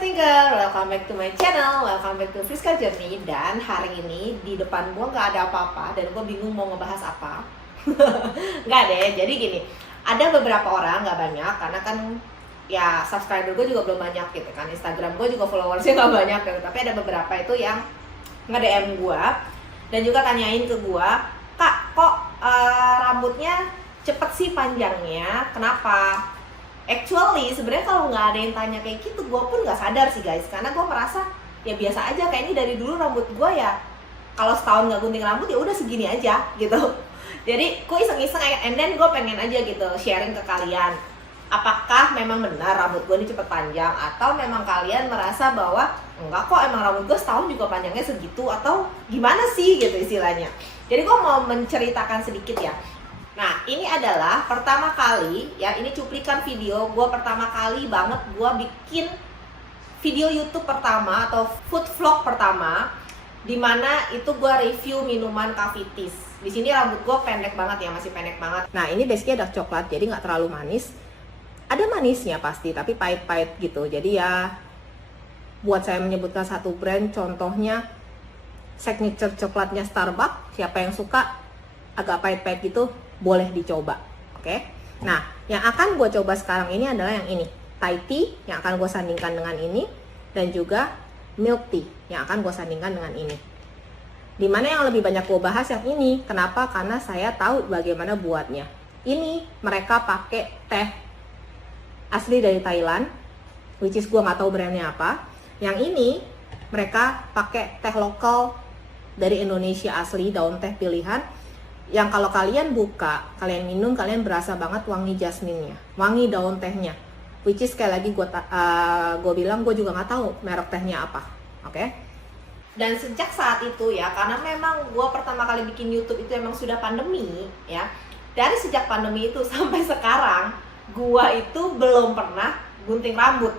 Thinker, welcome back to my channel, welcome back to Friska Journey. Dan hari ini di depan gue nggak ada apa-apa dan gue bingung mau ngebahas apa. Nggak deh, jadi gini, ada beberapa orang, nggak banyak, karena kan ya subscriber gue juga belum banyak gitu kan. Instagram gue juga followersnya nggak banyak gitu, tapi ada beberapa itu yang nge-DM gue dan juga tanyain ke gue, "Kak, kok rambutnya cepet sih panjangnya, kenapa?" Actually, sebenarnya kalau nggak ada yang tanya kayak gitu, gue pun nggak sadar sih guys, karena gue merasa ya biasa aja, kayaknya dari dulu rambut gue ya kalau setahun nggak gunting rambut ya udah segini aja gitu. Jadi gue iseng-iseng, and then gue pengen aja gitu sharing ke kalian, apakah memang benar rambut gue ini cepet panjang, atau memang kalian merasa bahwa enggak kok, emang rambut gue setahun juga panjangnya segitu, atau gimana sih gitu istilahnya. Jadi gue mau menceritakan sedikit ya. Nah, ini adalah pertama kali ya, ini cuplikan video gue pertama kali banget gue bikin video YouTube pertama atau food vlog pertama, dimana itu gue review minuman Cavities. Di sini rambut gue pendek banget ya, masih pendek banget. Nah, ini basicnya dark coklat, jadi nggak terlalu manis. Ada manisnya pasti, tapi pahit-pahit gitu. Jadi ya, buat saya menyebutkan satu brand, contohnya signature coklatnya Starbucks. Siapa yang suka agak pahit-pahit gitu, boleh dicoba, oke? Nah, yang akan gue coba sekarang ini adalah yang ini, Thai tea, yang akan gue sandingkan dengan ini, dan juga milk tea, yang akan gue sandingkan dengan ini. Dimana yang lebih banyak gue bahas yang ini, kenapa? Karena saya tahu bagaimana buatnya. Ini mereka pakai teh asli dari Thailand, which is gue nggak tahu brandnya apa. Yang ini mereka pakai teh lokal dari Indonesia asli, daun teh pilihan, yang kalau kalian buka, kalian minum, kalian berasa banget wangi jasminnya, wangi daun tehnya, which is sekali lagi gue bilang, gue juga nggak tahu merek tehnya apa, oke? Dan sejak saat itu ya, karena memang gue pertama kali bikin YouTube itu emang sudah pandemi ya, dari sejak pandemi itu sampai sekarang, gue itu belum pernah gunting rambut,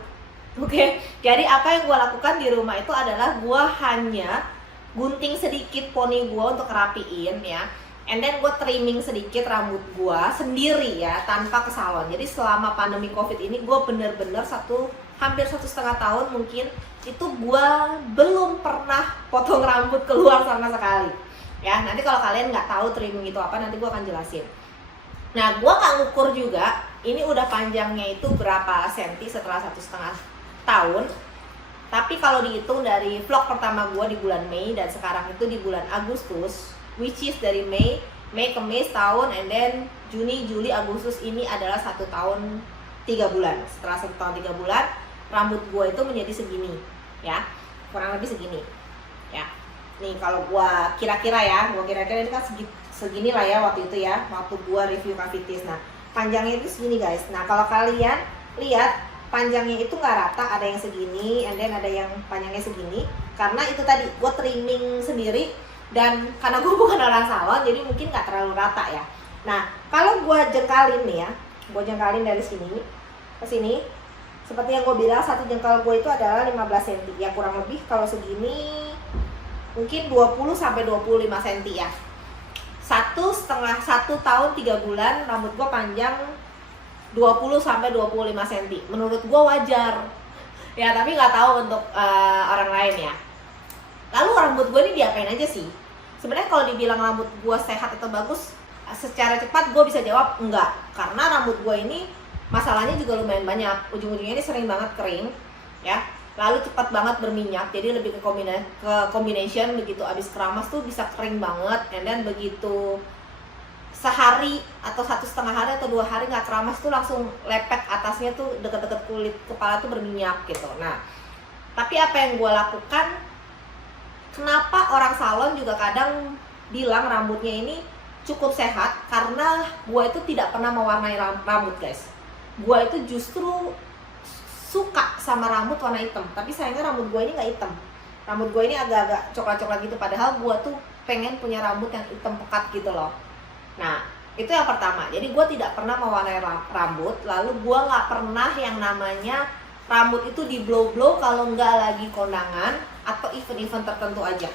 oke? Jadi apa yang gue lakukan di rumah itu adalah gue hanya gunting sedikit poni gue untuk rapiin ya. And then gue trimming sedikit rambut gue sendiri ya, tanpa ke salon. Jadi selama pandemi COVID ini gue bener-bener hampir 1,5 tahun mungkin itu gue belum pernah potong rambut keluar sama sekali. Ya, nanti kalau kalian nggak tahu trimming itu apa, nanti gue akan jelasin. Nah, gue nggak ngukur juga ini udah panjangnya itu berapa senti setelah 1,5 tahun. Tapi kalau dihitung dari vlog pertama gue di bulan Mei dan sekarang itu di bulan Agustus, which is dari Mei ke Mei setahun, and then Juni, Juli, Agustus ini adalah 1 tahun 3 bulan. Setelah 1 tahun 3 bulan, rambut gue itu menjadi segini ya, kurang lebih segini ya. Nih kalau gue kira-kira ya, ini kan segini lah ya waktu itu ya, waktu gue review Cavities. Nah, panjangnya itu segini guys. Nah, kalau kalian lihat panjangnya itu nggak rata, ada yang segini, and then ada yang panjangnya segini, karena itu tadi gue trimming sendiri. Dan karena gue bukan orang salon, jadi mungkin nggak terlalu rata ya. Nah, kalau gue jengkalin nih ya, gue jengkalin dari sini ke sini, seperti yang gue bilang, satu jengkal gue itu adalah 15 cm ya, kurang lebih kalau segini mungkin 20 sampai 25 cm ya. 1 tahun 3 bulan rambut gue panjang 20 sampai 25 cm. Menurut gue wajar ya, tapi nggak tahu untuk orang lain ya. Lalu rambut gue ini diapain aja sih? Sebenarnya kalau dibilang rambut gue sehat atau bagus, secara cepat gue bisa jawab enggak. Karena rambut gue ini masalahnya juga lumayan banyak. Ujung-ujungnya ini sering banget kering ya. Lalu cepat banget berminyak, jadi lebih ke combination. Begitu abis keramas tuh bisa kering banget. And then begitu sehari atau 1,5 hari atau 2 hari nggak keramas tuh langsung lepek atasnya tuh, deket-deket kulit kepala tuh berminyak gitu. Nah, tapi apa yang gue lakukan, kenapa orang salon juga kadang bilang rambutnya ini cukup sehat, karena gue itu tidak pernah mewarnai rambut guys. Gue itu justru suka sama rambut warna hitam, tapi sayangnya rambut gue ini nggak hitam. Rambut gue ini agak-agak coklat-coklat gitu, padahal gue tuh pengen punya rambut yang hitam pekat gitu loh. Nah, itu yang pertama. Jadi gue tidak pernah mewarnai rambut. Lalu gue nggak pernah yang namanya rambut itu di blow-blow kalau nggak lagi kondangan atau event-event tertentu aja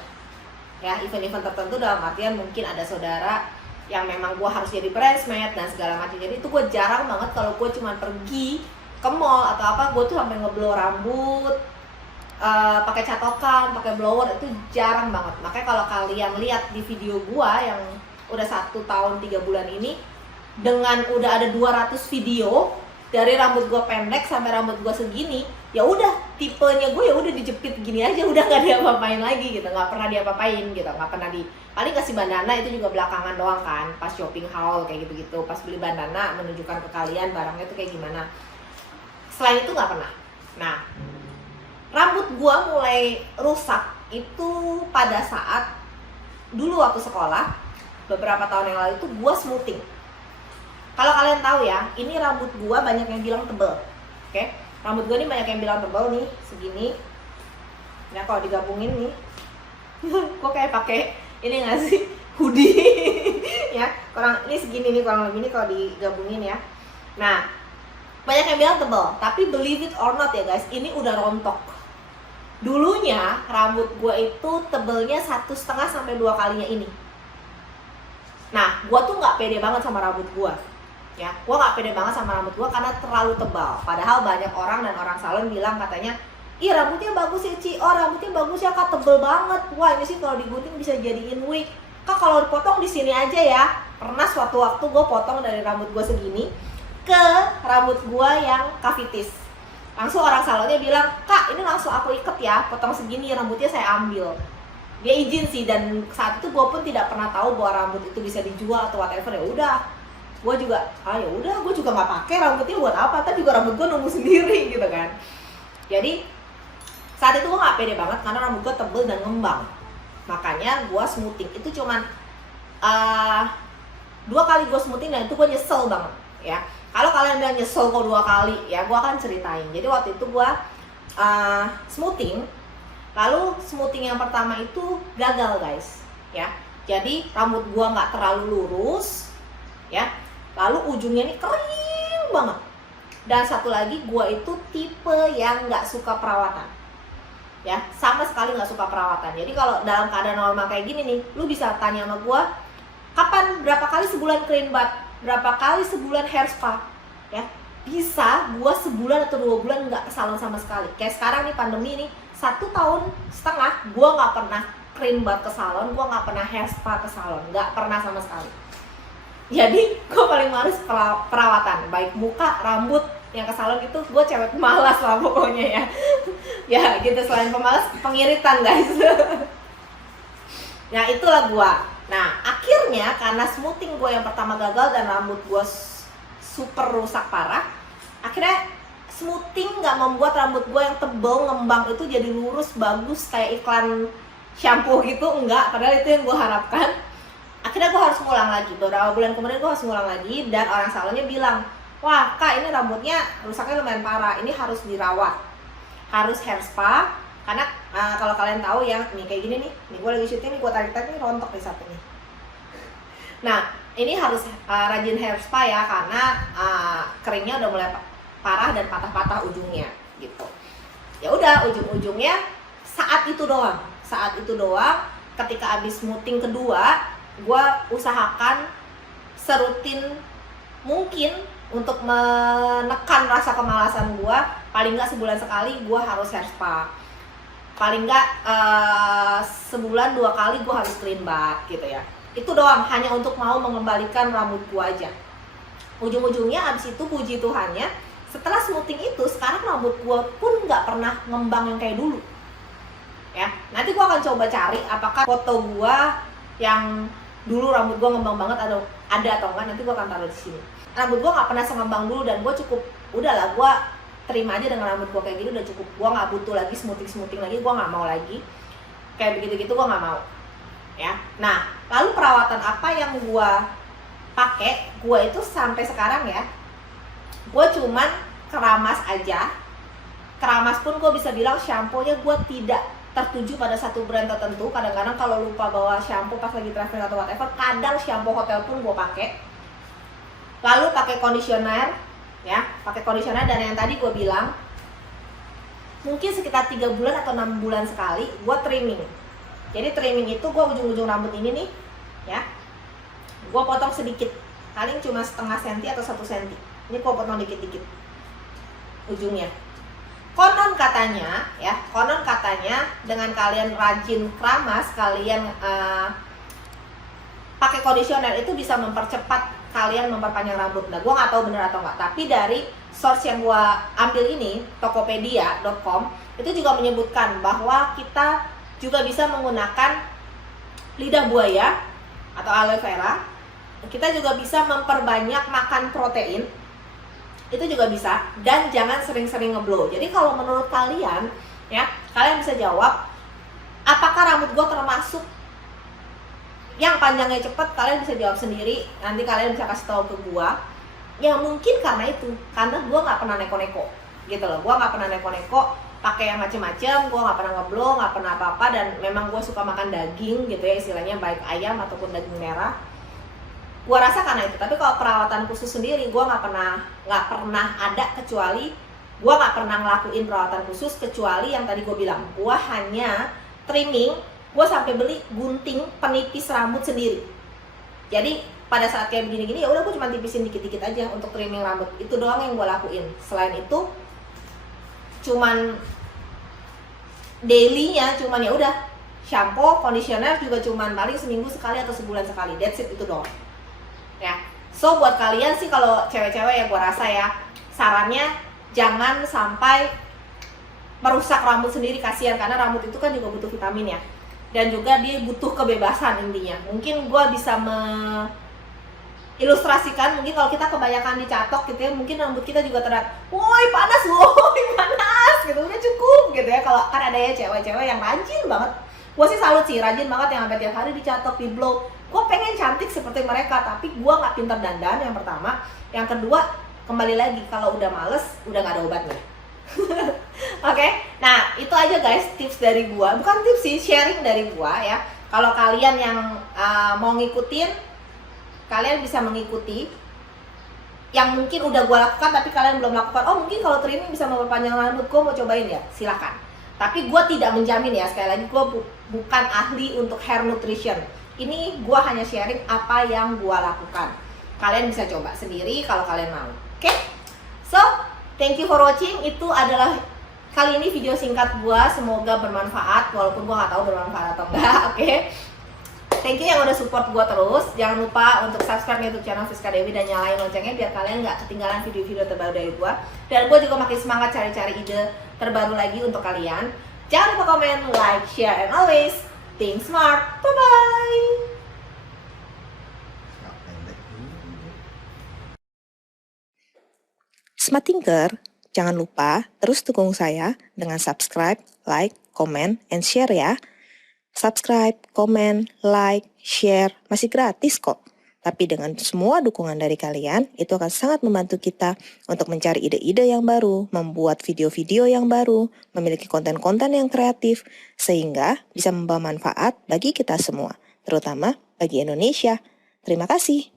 ya. Event-event tertentu dalam artian mungkin ada saudara yang memang gue harus jadi bridesmaid dan segala macam. Jadi itu gue jarang banget kalau gue cuma pergi ke mall atau apa, gue tuh sampai ngeblow rambut pakai catokan, pakai blower itu jarang banget. Makanya kalau kalian lihat di video gua yang udah 1 tahun 3 bulan ini, dengan udah ada 200 video dari rambut gua pendek sampai rambut gua segini, ya udah tipenya gue ya udah dijepit gini aja, udah nggak diapa-apain lagi gitu, nggak pernah diapa-apain gitu, nggak pernah paling kasih bandana itu juga belakangan doang kan, pas shopping haul kayak gitu-gitu, pas beli bandana menunjukkan ke kalian barangnya tuh kayak gimana. Selain itu nggak pernah. Nah, rambut gua mulai rusak itu pada saat dulu waktu sekolah beberapa tahun yang lalu itu gua smoothing. Kalau kalian tahu ya, ini rambut gua banyak yang bilang tebel. Oke? Rambut gua ini banyak yang bilang tebel nih, segini. Nah, kalau digabungin nih kok kayak pakai ini nggak sih? Hoodie. Ya, kurang ini segini nih, kurang lebih ini kalau digabungin ya. Nah, banyak yang bilang tebel, tapi believe it or not ya guys, ini udah rontok. Dulunya rambut gue itu tebelnya 1,5 sampai 2 kalinya ini. Nah, gue tuh nggak pede banget sama rambut gue, ya. Gue nggak pede banget sama rambut gue karena terlalu tebal. Padahal banyak orang dan orang salon bilang katanya, ih rambutnya bagus ya Ci, oh rambutnya bagus ya Kak, tebel banget. Wah ini sih kalau digunting bisa jadiin wig. Kak kalau dipotong di sini aja ya. Pernah suatu waktu gue potong dari rambut gue segini ke rambut gue yang kavitis. Langsung orang salonnya bilang, Kak ini langsung aku iket ya, potong segini rambutnya saya ambil. Dia izin sih, dan saat itu gue pun tidak pernah tahu bahwa rambut itu bisa dijual atau whatever. Ya udah, gue juga ya udah, gue juga nggak pakai rambutnya buat apa, tapi juga rambut gue nunggu sendiri gitu kan. Jadi saat itu gue nggak pede banget karena rambut gue tebel dan ngembang. Makanya gue smoothing itu cuman 2 kali gue smoothing dan itu gue nyesel banget ya. Kalau kalian bilang nyesel kok 2 kali, ya gue akan ceritain. Jadi waktu itu gue smoothing, lalu smoothing yang pertama itu gagal guys, ya. Jadi rambut gue nggak terlalu lurus, ya. Lalu ujungnya ini kering banget. Dan satu lagi gue itu tipe yang nggak suka perawatan, ya. Sama sekali nggak suka perawatan. Jadi kalau dalam keadaan normal kayak gini nih, lu bisa tanya sama gue, kapan berapa kali sebulan clean bath? Berapa kali sebulan hair spa, ya bisa gua sebulan atau 2 bulan nggak ke salon sama sekali. Kayak sekarang nih pandemi nih 1,5 tahun gua nggak pernah clean bath ke salon, gua nggak pernah hair spa ke salon, nggak pernah sama sekali. Jadi gua paling males perawatan, baik muka, rambut. Yang ke salon itu gua cewek malas lah pokoknya ya. Ya gitu, selain pemalas, pengiritan guys. Nah itulah gua. Nah akhirnya karena smoothing gue yang pertama gagal dan rambut gue super rusak parah, akhirnya smoothing nggak membuat rambut gue yang tebal ngembang itu jadi lurus bagus kayak iklan shampoo gitu, enggak. Padahal itu yang gue harapkan. Akhirnya gue harus ngulang lagi, beberapa bulan kemudian gue harus ngulang lagi, dan orang salonnya bilang, wah Kak ini rambutnya rusaknya lumayan parah, ini harus dirawat, harus hair spa. Karena kalau kalian tahu ya, nih kayak gini nih gue lagi syuting nih, gue tarik-tarik nih rontok nih satu nih. Nah ini harus rajin hair spa ya, karena keringnya udah mulai parah dan patah-patah ujungnya gitu. Ya udah, ujung-ujungnya saat itu doang, ketika abis smoothing kedua, gue usahakan serutin mungkin untuk menekan rasa kemalasan gue. Paling nggak sebulan sekali gue harus hair spa, paling nggak sebulan 2 kali gue harus clean bath gitu ya. Itu doang, hanya untuk mau mengembalikan rambut gue aja. Ujung-ujungnya abis itu puji Tuhannya, setelah smoothing itu sekarang rambut gue pun nggak pernah ngembang yang kayak dulu ya. Nanti gue akan coba cari apakah foto gue yang dulu rambut gue ngembang banget ada atau enggak, nanti gue akan taruh di sini. Rambut gue nggak pernah sengembang dulu, dan gue cukup udahlah, gue terima aja dengan rambut gue kayak gini, udah cukup. Gue nggak butuh lagi smoothing lagi, gue nggak mau lagi kayak begitu gue nggak mau ya. Nah lalu perawatan apa yang gue pakai? Gue itu sampai sekarang ya, gue cuman keramas aja. Keramas pun gue bisa bilang shampoo-nya gue tidak tertuju pada satu brand tertentu. Kadang-kadang kalau lupa bawa shampoo pas lagi traveling atau whatever, kadang shampoo hotel pun gue pakai. Lalu pakai conditioner ya, pakai conditioner. Dan yang tadi gue bilang, mungkin sekitar 3 bulan atau 6 bulan sekali gue trimming. Jadi trimming itu gue ujung-ujung rambut ini nih ya, gue potong sedikit, paling cuma setengah senti atau 1 senti. Ini gue potong dikit-dikit ujungnya. konon katanya dengan kalian rajin keramas, kalian pakai conditioner itu bisa mempercepat kalian memperpanjang rambut. Nah, gue nggak tahu bener atau nggak, tapi dari source yang gue ambil ini, tokopedia.com, itu juga menyebutkan bahwa kita juga bisa menggunakan lidah buaya atau aloe vera. Kita juga bisa memperbanyak makan protein, itu juga bisa. Dan jangan sering-sering ngeblow. Jadi kalau menurut kalian ya, kalian bisa jawab apakah rambut gue termasuk yang panjangnya cepet. Kalian bisa jawab sendiri, nanti kalian bisa kasih tahu ke gue. Ya mungkin karena gue nggak pernah neko-neko gitu loh. Gue nggak pernah neko-neko pakai yang macem-macem, gue nggak pernah ngeblow, nggak pernah apa-apa. Dan memang gue suka makan daging gitu ya, istilahnya baik ayam ataupun daging merah. Gue rasa karena itu. Tapi kalau perawatan khusus sendiri, gue nggak pernah ada, kecuali gue nggak pernah ngelakuin perawatan khusus kecuali yang tadi gue bilang. Gue hanya trimming, gue sampai beli gunting penipis rambut sendiri. Jadi pada saat kayak begini-gini ya udah gue cuma tipisin dikit-dikit aja untuk trimming rambut. Itu doang yang gue lakuin. Selain itu cuman dailynya cuman ya udah shampoo, conditioner juga cuman paling seminggu sekali atau sebulan sekali. That's it, itu doang. Ya. So buat kalian sih kalau cewek-cewek ya gue rasa ya, sarannya jangan sampai merusak rambut sendiri, kasihan, karena rambut itu kan juga butuh vitamin ya. Dan juga dia butuh kebebasan intinya. Mungkin gue bisa ilustrasikan, mungkin kalau kita kebanyakan dicatok gitu ya, mungkin rambut kita juga woi panas gitu, udah cukup gitu ya. Kalau kan ada ya cewek-cewek yang rajin banget, gue sih salut sih, rajin banget yang sampai tiap hari dicatok, di blow. Gue pengen cantik seperti mereka, tapi gue nggak pintar dandan, yang pertama. Yang kedua, kembali lagi, kalau udah males, udah nggak ada obatnya. Oke, nah itu aja guys tips dari gue, bukan tips sih, sharing dari gue ya. Kalau kalian yang mau ngikutin, kalian bisa mengikuti yang mungkin udah gue lakukan tapi kalian belum lakukan. Oh mungkin kalau trimming bisa memperpanjang rambut, gue mau cobain ya, silakan. Tapi gue tidak menjamin ya, sekali lagi gue bukan ahli untuk hair nutrition. Ini gue hanya sharing apa yang gue lakukan. Kalian bisa coba sendiri kalau kalian mau. Oke? So, thank you for watching. Itu adalah kali ini video singkat gue, semoga bermanfaat, walaupun gue nggak tahu bermanfaat atau enggak. Oke? Thank you yang udah support gue terus. Jangan lupa untuk subscribe YouTube channel Friska Dewi dan nyalain loncengnya biar kalian nggak ketinggalan video-video terbaru dari gue. Dan gue juga makin semangat cari-cari ide terbaru lagi untuk kalian. Jangan lupa komen, like, share, and always think smart. Bye-bye. Smart Thinker, jangan lupa terus dukung saya dengan subscribe, like, comment, and share ya. Subscribe, comment, like, share, masih gratis kok. Tapi dengan semua dukungan dari kalian, itu akan sangat membantu kita untuk mencari ide-ide yang baru, membuat video-video yang baru, memiliki konten-konten yang kreatif, sehingga bisa membawa manfaat bagi kita semua, terutama bagi Indonesia. Terima kasih.